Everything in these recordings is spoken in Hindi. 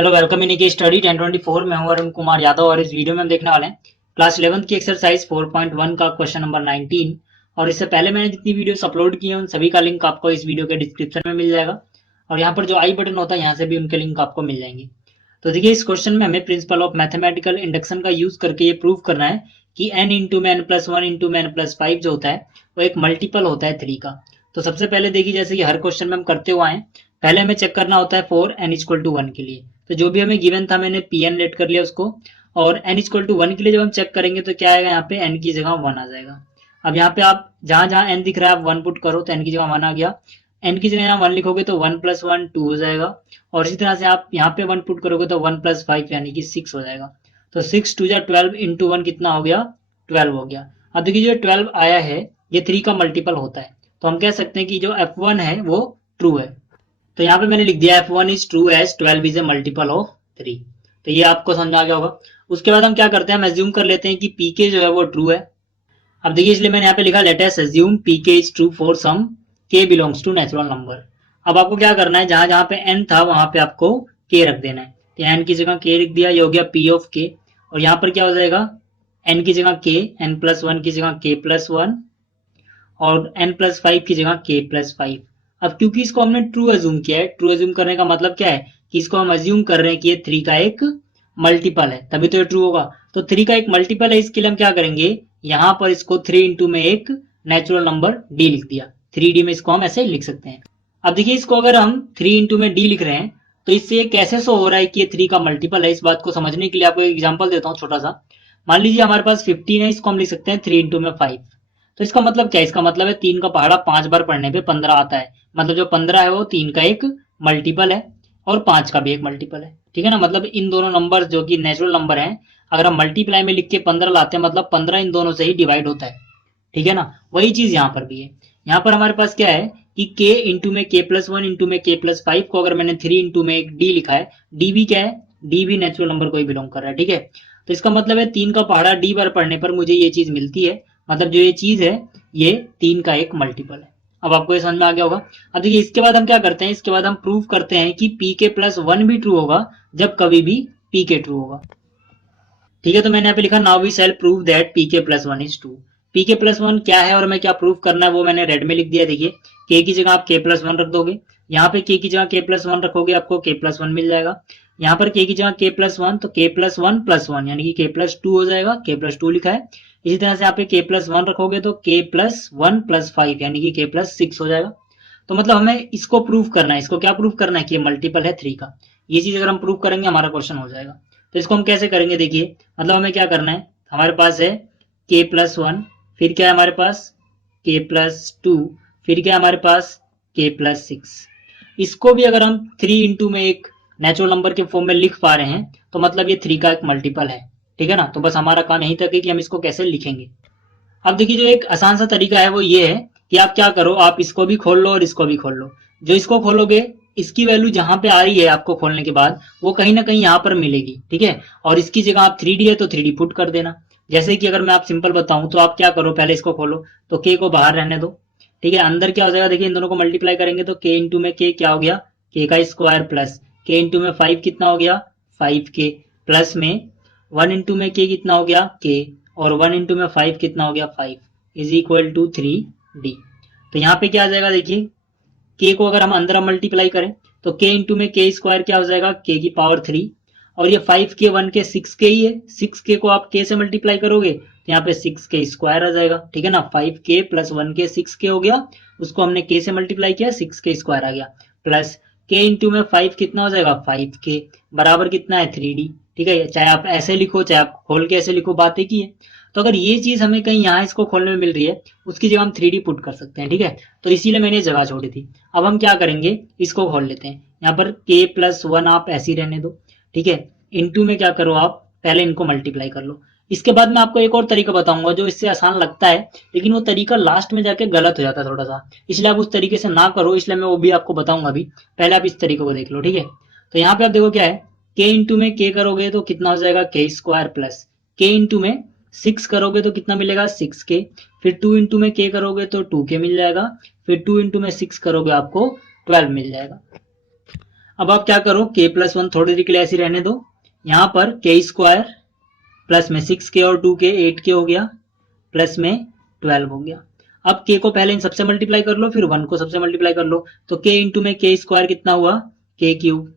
हेलो वेलकम इन की स्टडी 1024 में हूं अरुण कुमार यादव और इस वीडियो में हम देखने वाले हैं क्लास 11 की एक्सरसाइज 4.1 का क्वेश्चन नंबर 19। और इससे पहले मैंने जितनी वीडियोस अपलोड की हैं उन सभी का लिंक आपको इस वीडियो के डिस्क्रिप्शन में मिल जाएगा और यहाँ पर जो आई बटन होता है यहाँ से भी उनके लिंक आपको मिल जाएंगे। तो देखिए इस क्वेश्चन में हमें प्रिंसिपल ऑफ मैथमेटिकल इंडक्शन का यूज करके ये प्रूव करना है कि n इंटू में n प्लस वन इंटू में n प्लस फाइव जो होता है वो एक मल्टीपल होता है 3 का। तो सबसे पहले देखिए जैसे कि हर क्वेश्चन में हम करते हुए आए, पहले हमें चेक करना होता है फॉर n इक्वल टू 1 के लिए। तो जो भी हमें गिवन था मैंने Pn लेट कर लिया उसको, और n इक्वल टू 1 के लिए जब हम चेक करेंगे तो क्या आएगा, यहाँ पे n की जगह 1 आ जाएगा। अब यहाँ पे आप जहां जहां n दिख रहा है आप 1 पुट करो तो n की जगह 1 आ गया। n की जगह यहाँ 1 लिखोगे तो 1 प्लस 1 2 हो जाएगा, और इसी तरह से आप यहाँ पे 1 पुट करोगे तो 1 प्लस 5 यानी कि 6 हो जाएगा। तो 6 टू जा 12 इंटू 1 कितना हो गया, 12 हो गया। अब देखिए जो 12 आया है ये 3 का मल्टीपल होता है, तो हम कह सकते हैं कि जो f1 है वो ट्रू है। तो यहाँ पे मैंने लिख दिया f1 is true as 12 is a multiple of 3। तो ये आपको समझ आ गया होगा। उसके बाद हम क्या करते हैं, हम एज्यूम कर लेते हैं कि pk जो है वो ट्रू है। अब देखिए इसलिए मैंने यहाँ पे लिखा let us assume pk is true for some k belongs to natural number. अब आपको क्या करना है, जहां जहां पे n था वहां पे आपको k रख देना है। तो n की जगह k लिख दिया, ये हो गया p ऑफ k। और यहाँ पर क्या हो जाएगा, n की जगह k, n प्लस वन की जगह k प्लस वन, और n प्लस फाइव की जगह k प्लस फाइव। अब क्योंकि इसको हमने ट्रू एज्यूम किया है, ट्रू एज्यूम करने का मतलब क्या है कि इसको हम एज्यूम कर रहे हैं कि ये 3 का एक मल्टीपल है, तभी तो ये ट्रू होगा। तो 3 का एक मल्टीपल है, इसके लिए हम क्या करेंगे, यहां पर इसको 3 इंटू में एक नेचुरल नंबर d लिख दिया। 3d में इसको हम ऐसे लिख सकते हैं। अब देखिए इसको अगर हम 3 इंटू में d लिख रहे हैं तो इससे ये कैसे शो हो रहा है कि ये 3 का मल्टीपल है। इस बात को समझने के लिए आपको एक एग्जाम्पल देता हूँ छोटा सा। मान लीजिए हमारे पास 15 है, इसको हम लिख सकते हैं 3 इंटू में 5। तो इसका मतलब क्या है, इसका मतलब है 3 का पहाड़ा 5 बार पढ़ने पे 15 आता है। मतलब जो 15 है वो 3 का एक मल्टीपल है और 5 का भी एक मल्टीपल है। ठीक है ना, मतलब इन दोनों नंबर जो कि नेचुरल नंबर हैं, अगर हम मल्टीप्लाई में लिख के 15 लाते हैं मतलब 15 इन दोनों से ही डिवाइड होता है। ठीक है ना, वही चीज यहाँ पर भी है। यहाँ पर हमारे पास क्या है कि k इंटू में k प्लस वन इंटू में k प्लस फाइव को अगर मैंने 3 इंटू में एक d लिखा है, d भी क्या है, d भी नेचुरल नंबर को ही बिलोंग कर रहा है। ठीक है, तो इसका मतलब है 3 का पहाड़ा d बार पढ़ने पर मुझे ये चीज मिलती है। मतलब जो ये चीज है ये 3 का एक मल्टीपल है। अब आपको ये समझ में आ गया होगा। अब देखिए इसके बाद हम क्या करते हैं, इसके बाद हम प्रूव करते हैं कि पी के प्लस वन भी ट्रू होगा जब कभी भी पी के ट्रू होगा। ठीक है, तो मैंने यहाँ पे लिखा now we shall prove that P K plus one is true. P K plus one क्या है और हमें क्या प्रूव करना है वो मैंने रेड में लिख दिया। देखिए के की जगह आप के प्लस वन रख दोगे, यहाँ पे के की जगह के प्लस वन रखोगे आपको के प्लस वन मिल जाएगा। यहाँ पर के की जगह के प्लस वन तो के प्लस वन यानी कि के प्लस टू हो जाएगा, के प्लस टू लिखा है। इसी तरह से यहाँ पे के प्लस वन रखोगे तो के प्लस वन प्लस फाइव यानी कि के प्लस सिक्स हो जाएगा। तो मतलब हमें इसको प्रूव करना है, इसको क्या प्रूव करना है कि ये मल्टीपल है 3 का। ये चीज अगर हम प्रूव करेंगे हमारा क्वेश्चन हो जाएगा। तो इसको हम कैसे करेंगे, देखिए मतलब हमें क्या करना है, हमारे पास है k प्लस वन, फिर क्या है हमारे पास k प्लस टू, फिर क्या है हमारे पास k प्लस सिक्स। इसको भी अगर हम 3 इंटू में एक नेचुरल नंबर के फॉर्म में लिख पा रहे हैं तो मतलब ये 3 का एक मल्टीपल है। ठीक है ना, तो बस हमारा काम यहीं तक है कि हम इसको कैसे लिखेंगे। अब देखिए जो एक आसान सा तरीका है वो ये है कि आप क्या करो, आप इसको भी खोल लो और इसको भी खोल लो। जो इसको खोलोगे इसकी वैल्यू जहां पे आ रही है आपको खोलने के बाद वो कहीं ना कहीं यहाँ पर मिलेगी। ठीक है, और इसकी जगह आप 3D है तो 3D पुट कर देना। जैसे कि अगर मैं आप सिंपल बताऊं तो आप क्या करो, पहले इसको खोलो तो के को बाहर रहने दो। ठीक है, अंदर क्या हो जाएगा, देखिए इन दोनों को मल्टीप्लाई करेंगे तो के इंटू में के क्या हो गया, के का स्क्वायर प्लस के इंटू में 5 कितना हो गया 5k, प्लस में 1 इंटू में के कितना हो गया के, और 1 इंटू में 5 कितना हो गया 5 इज इक्वल टू 3d। तो यहाँ पे क्या आ जाएगा, देखिए k को अगर हम अंदर हम मल्टीप्लाई करें तो k इंटू में के स्क्वायर क्या हो जाएगा k की पावर 3, और ये 5k 1k 6k ही है, 6k को आप k से मल्टीप्लाई करोगे तो यहाँ पे 6k स्क्वायर आ जाएगा। ठीक है ना, 5k प्लस 1k 6k हो गया, उसको हमने k से मल्टीप्लाई किया 6k स्क्वायर आ गया, प्लस k इंटू में 5 कितना हो जाएगा 5k बराबर कितना है 3d। ठीक है, चाहे आप ऐसे लिखो चाहे आप खोल के ऐसे लिखो, बात एक ही है। तो अगर ये चीज हमें कहीं यहाँ इसको खोलने में मिल रही है उसकी जगह हम 3D पुट कर सकते हैं। ठीक है, तो इसीलिए मैंने जगह छोड़ी थी। अब हम क्या करेंगे, इसको खोल लेते हैं। यहाँ पर k प्लस वन आप ऐसे ही रहने दो। ठीक है, इंटू में क्या करो, आप पहले इनको मल्टीप्लाई कर लो। इसके बाद मैं आपको एक और तरीका बताऊंगा जो इससे आसान लगता है, लेकिन वो तरीका लास्ट में जाके गलत हो जाता है थोड़ा सा, इसलिए आप उस तरीके से ना करो, इसलिए मैं वो भी आपको बताऊंगा अभी। पहले आप इस तरीके को देख लो। ठीक है, तो यहाँ पे आप देखो क्या है, k इंटू में k करोगे तो कितना हो जाएगा k square, plus k into में 6 करोगे तो कितना मिलेगा 6k, फिर 2 इंटू में k करोगे तो 2k मिल जाएगा, फिर 2 इंटू में 6 करोगे आपको 12 मिल जाएगा। अब आप क्या करो, k प्लस 1 थोड़ी देर के लिए ऐसे रहने दो। यहाँ पर k स्क्वायर प्लस में 6k और 2k 8k हो गया, प्लस में 12 हो गया। अब k को पहले इन सबसे मल्टीप्लाई कर लो, फिर 1 को सबसे मल्टीप्लाई कर लो, तो k इंटू में k स्क्वायर कितना हुआ, k क्यूब।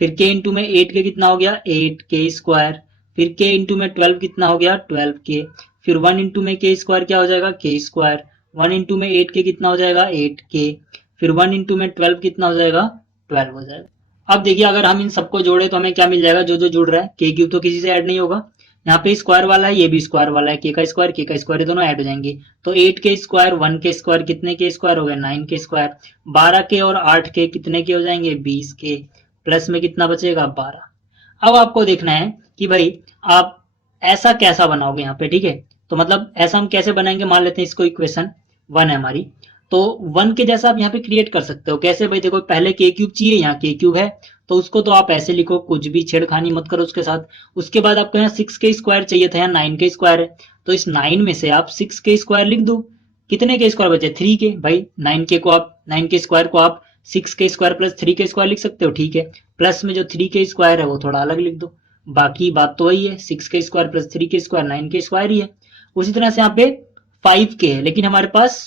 फिर k इंटू में 8k कितना हो गया, 8k स्क्वायर। फिर k इंटू में 12 कितना हो गया, 12k। फिर 1 इंटू में k स्क्वायर क्या हो जाएगा, k स्क्वायर। 1 इंटू में 8k कितना हो जाएगा, 8k। फिर 1 इंटू में 12 कितना हो जाएगा, 12 हो जाएगा। अब देखिए अगर हम इन सबको जोड़े तो हमें क्या मिल जाएगा, जो जो जुड़ रहा है, k क्यूब तो किसी से ऐड नहीं होगा, यहाँ पे स्क्वायर वाला है, ये भी स्क्वायर वाला है, k का स्क्वायर, ये दोनों ऐड हो जाएंगे। तो 8k स्क्वायर 1k स्क्वायर कितने के स्क्वायर हो गए, 9k स्क्वायर। 12k और 8k कितने के हो जाएंगे, 20k। प्लस में कितना बचेगा, 12। अब आपको देखना है कि भाई आप ऐसा कैसा बनाओगे यहाँ पे, ठीक है। तो मतलब ऐसा हम कैसे बनाएंगे, मान लेते हैं इसको इक्वेशन 1 है हमारी, तो 1 के जैसा आप यहाँ पे क्रिएट कर सकते हो। कैसे भाई, देखो पहले k क्यूब चाहिए, यहाँ k क्यूब है, तो उसको तो आप ऐसे लिखो, कुछ भी छेड़खानी मत करो उसके साथ। उसके बाद आपको यहाँ 6k स्क्वायर चाहिए था, यहाँ 9k स्क्वायर है, तो इस 9 में से आप 6k स्क्वायर लिख दो। कितने के स्क्वायर बचे, 3k। भाई 9k स्क्वायर को आप 6k square plus 3k square लिख सकते हो, ठीक है। प्लस में जो 3k स्क्वायर है वो थोड़ा अलग लिख दो, बाकी बात तो वही है, 6k square plus 3k square 9k square ही है। उसी तरह से यहाँ पे 5k है, लेकिन हमारे पास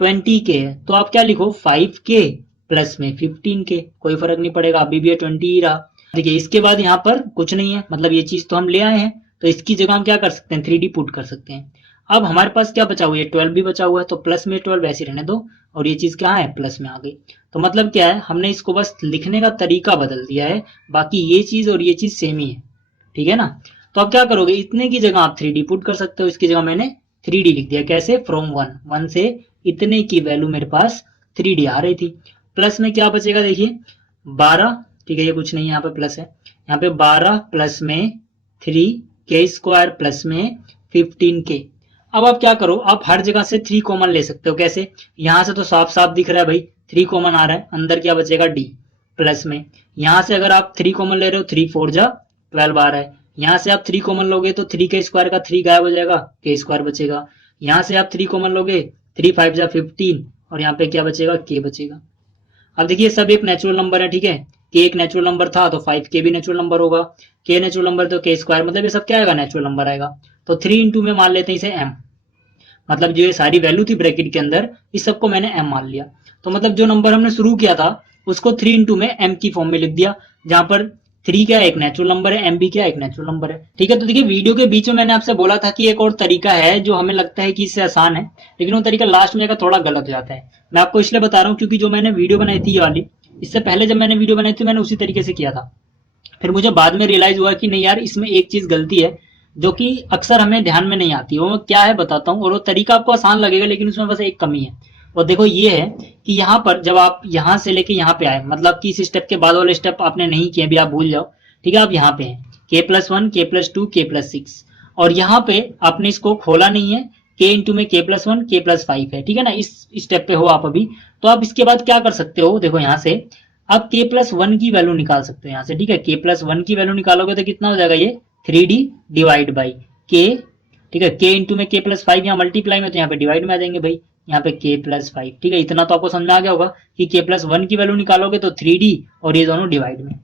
20k है, तो आप क्या लिखो, 5k प्लस में 15k, कोई फर्क नहीं पड़ेगा, अभी भी 20 ही रहा। देखिए इसके बाद यहाँ पर कुछ नहीं है, मतलब ये चीज तो हम ले आए हैं, तो इसकी जगह हम क्या कर सकते हैं, 3D पुट कर सकते हैं। अब हमारे पास क्या बचा हुआ है, 12 भी बचा हुआ है, तो प्लस में 12 ऐसे रहने दो, और ये चीज क्या है, प्लस में आ गई। तो मतलब क्या है, हमने इसको बस लिखने का तरीका बदल दिया है, बाकी ये चीज और ये चीज सेम ही है, ठीक है ना। तो अब क्या करोगे, इतने की जगह आप 3D पुट कर सकते हो, इसकी जगह मैंने 3D लिख दिया। कैसे, फ्रॉम 1 से इतने की वैल्यू मेरे पास 3D आ रही थी। प्लस में क्या बचेगा, देखिए 12, ठीक है, ये कुछ नहीं, यहाँ पे प्लस है, यहाँ पे 12 प्लस में 3k स्क्वायर प्लस में 15k। अब आप क्या करो, आप हर जगह से 3 कॉमन ले सकते हो। कैसे, यहां से तो साफ साफ दिख रहा है भाई 3 कॉमन आ रहा है, अंदर क्या बचेगा, d। प्लस में यहां से अगर आप 3 कॉमन ले रहे हो, 3 4 जा 12 आ रहा है। यहां से आप 3 कॉमन लोगे तो 3k स्क्वायर का 3 गायब हो जाएगा, k स्क्वायर बचेगा। यहां से आप 3 कॉमन लोगे, 3 5 जा 15, और यहाँ पे क्या बचेगा, k बचेगा। अब देखिए सब एक नेचुरल नंबर है, ठीक है, k एक नेचुरल नंबर था तो 5k भी नेचुरल नंबर होगा, k नेचुरल नंबर तो k स्क्वायर, मतलब ये सब क्या आएगा, नेचुरल नंबर आएगा। तो 3 इंटू में मान लेते हैं इसे m, मतलब जो ये सारी वैल्यू थी ब्रैकेट के अंदर, इस सबको मैंने m मान लिया। तो मतलब जो नंबर हमने शुरू किया था उसको 3 इंटू में m की फॉर्म में लिख दिया, जहां पर 3 क्या एक नेचुरल नंबर है, m भी क्या एक नेचुरल नंबर है, ठीक है। तो देखिए वीडियो के बीच में मैंने आपसे बोला था कि एक और तरीका है जो हमें लगता है कि इससे आसान है, लेकिन वो तरीका लास्ट में जाकर थोड़ा गलत हो जाता है। मैं आपको इसलिए बता रहा हूँ क्योंकि जो मैंने वीडियो बनाई थी ये वाली, इससे पहले जब मैंने वीडियो बनाई थी मैंने उसी तरीके से किया था। फिर मुझे बाद में रियलाइज हुआ कि नहीं यार, इसमें एक चीज गलती है जो कि अक्सर हमें ध्यान में नहीं आती। वो क्या है बताता हूँ, और वो तरीका आपको आसान लगेगा, लेकिन उसमें बस एक कमी है। और देखो ये है कि यहाँ पर जब आप यहाँ से लेके यहाँ पे आए, मतलब कि इस स्टेप के बाद वाले स्टेप आपने नहीं किए, अभी आप भूल जाओ, ठीक है। आप यहाँ पे हैं k+1 k+2 k+6, और यहाँ पे आपने इसको खोला नहीं है, k इंटू में k+1 k+5 है, ठीक है ना। इस स्टेप पे हो आप अभी, तो आप इसके बाद क्या कर सकते हो, देखो यहाँ से आप k+1 की वैल्यू निकाल सकते हो यहाँ से, ठीक है। k+1 की वैल्यू निकालोगे तो कितना हो जाएगा, ये 3d डिवाइड बाई k, ठीक है। k इंटू में k+5 यहाँ मल्टीप्लाई में, तो यहाँ पे डिवाइड में आ जाएंगे भाई, यहाँ पे k+5, ठीक है। इतना तो आपको समझ में आ गया होगा कि k+1 की वैल्यू निकालोगे तो 3d, और ये दोनों डिवाइड में,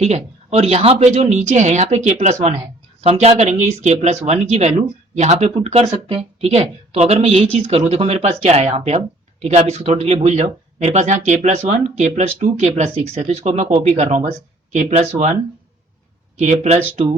ठीक है। और यहाँ पे जो नीचे है, यहाँ पे k+1 है, तो हम क्या करेंगे, इस k+1 की वैल्यू यहाँ पे पुट कर सकते हैं, ठीक है। तो अगर मैं यही चीज करूँ, देखो मेरे पास क्या है यहाँ पे अब, ठीक है, आप इसको थोड़ी देर भूल जाओ। मेरे पास यहाँ k+1 k+2 k+6 है, तो इसको मैं कॉपी कर रहा हूँ बस, k+1 k+2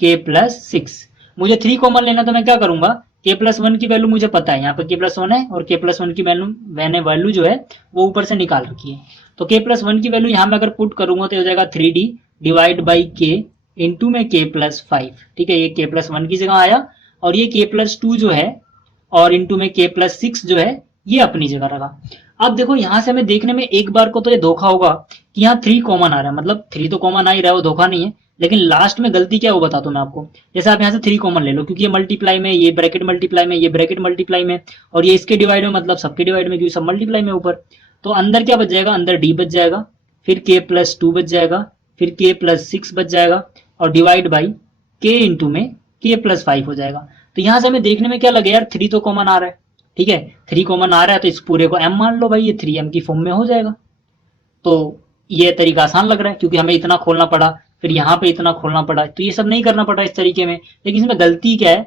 k+6। मुझे 3 कॉमन लेना, तो मैं क्या करूंगा, k+1 की वैल्यू मुझे पता है, यहाँ पे k+1 है, और k+1 की वैल्यू मैंने वैल्यू जो है वो ऊपर से निकाल रखी है। तो k+1 की वैल्यू यहाँ में अगर पुट करूंगा तो हो जाएगा 3d divide by k into में k+5, ठीक है। ये k+1 की जगह आया, और ये k+2 जो है और इंटू में k+6 जो है ये अपनी जगह रखा। अब देखो यहाँ से हमें देखने में एक बार को तो ये धोखा होगा कि यहाँ 3 कॉमन आ रहा है, मतलब 3 तो कॉमन आ ही रहा है, वो धोखा नहीं है। लेकिन लास्ट में गलती क्या है वो बताता हूँ मैं आपको। जैसे आप यहाँ से 3 कॉमन ले लो, क्योंकि ये मल्टीप्लाई में, ये ब्रैकेट मल्टीप्लाई में, ये ब्रैकेट मल्टीप्लाई में, और ये इसके डिवाइड में, मतलब सबके डिवाइड में, क्योंकि सब मल्टीप्लाई में ऊपर। तो अंदर क्या बच जाएगा, अंदर d बच जाएगा, फिर k+2 बच जाएगा, फिर k+6 बच जाएगा, और डिवाइड बाई k इंटू में k+5 हो जाएगा। तो यहाँ से हमें देखने में क्या लगे यार, 3 तो कॉमन आ रहा है, ठीक है। 3 कॉमन आ रहा है तो इस पूरे को m मान लो भाई, ये 3m की फॉर्म में हो जाएगा। तो ये तरीका आसान लग रहा है क्योंकि हमें इतना खोलना पड़ा, फिर यहाँ पे इतना खोलना पड़ा, तो ये सब नहीं करना पड़ा इस तरीके में। लेकिन इसमें गलती क्या है,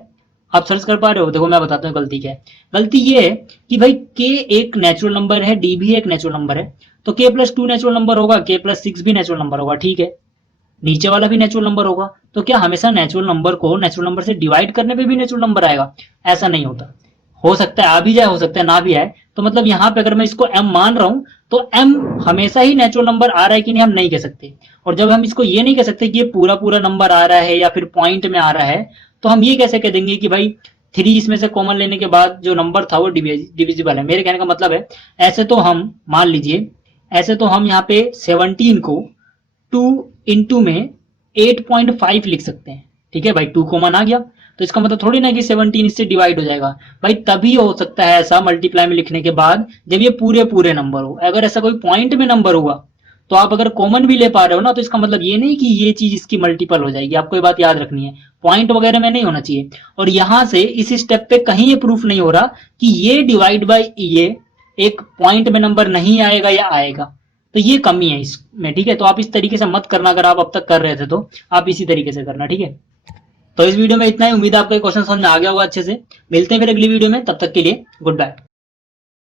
आप सर्च कर पा रहे हो? देखो मैं बताता हूँ गलती क्या है। गलती ये है कि भाई k एक नेचुरल नंबर है, d भी एक नेचुरल नंबर है, तो k प्लस 2 नेचुरल नंबर होगा, k प्लस 6 भी नेचुरल नंबर होगा, ठीक है, नीचे वाला भी नेचुरल नंबर होगा। तो क्या हमेशा नेचुरल नंबर को नेचुरल नंबर से डिवाइड करने पे भी नेचुरल नंबर आएगा? ऐसा नहीं होता। हो सकता है आ भी जाए, हो सकता है ना भी आए। तो मतलब यहाँ पे अगर मैं इसको m मान रहा हूं तो m हमेशा ही नेचुरल नंबर आ रहा है कि नहीं, हम नहीं कह सकते। और जब हम इसको ये नहीं कह सकते कि ये पूरा पूरा नंबर आ रहा है या फिर पॉइंट में आ रहा है, तो हम ये कैसे कह देंगे कि भाई 3 इसमें से कॉमन लेने के बाद जो नंबर था वो डिविजिबल है। मेरे कहने का मतलब है, ऐसे तो हम मान लीजिए, ऐसे तो हम यहाँ पे 17 को 2 इंटू में 8.5 लिख सकते हैं, ठीक है भाई, 2 कॉमन आ गया, तो इसका मतलब थोड़ी ना कि 17 इससे डिवाइड हो जाएगा भाई। तभी हो सकता है ऐसा मल्टीप्लाई में लिखने के बाद जब ये पूरे पूरे नंबर हो। अगर ऐसा कोई पॉइंट में नंबर हुआ तो आप अगर कॉमन भी ले पा रहे हो ना, तो इसका मतलब ये नहीं कि ये चीज इसकी मल्टीपल हो जाएगी। आपको ये बात याद रखनी है, पॉइंट वगैरह में नहीं होना चाहिए। और यहां से इस स्टेप पे कहीं ये प्रूफ नहीं हो रहा कि ये डिवाइड बाई ये एक पॉइंट में नंबर नहीं आएगा या आएगा, तो ये कमी है इसमें, ठीक है। तो आप इस तरीके से मत करना, अगर आप अब तक कर रहे थे तो आप इसी तरीके से करना, ठीक है। तो इस वीडियो में इतना ही, उम्मीद है आपको क्वेश्चन समझ में आ गया होगा अच्छे से। मिलते हैं फिर अगली वीडियो में, तब तक के लिए गुड बाय।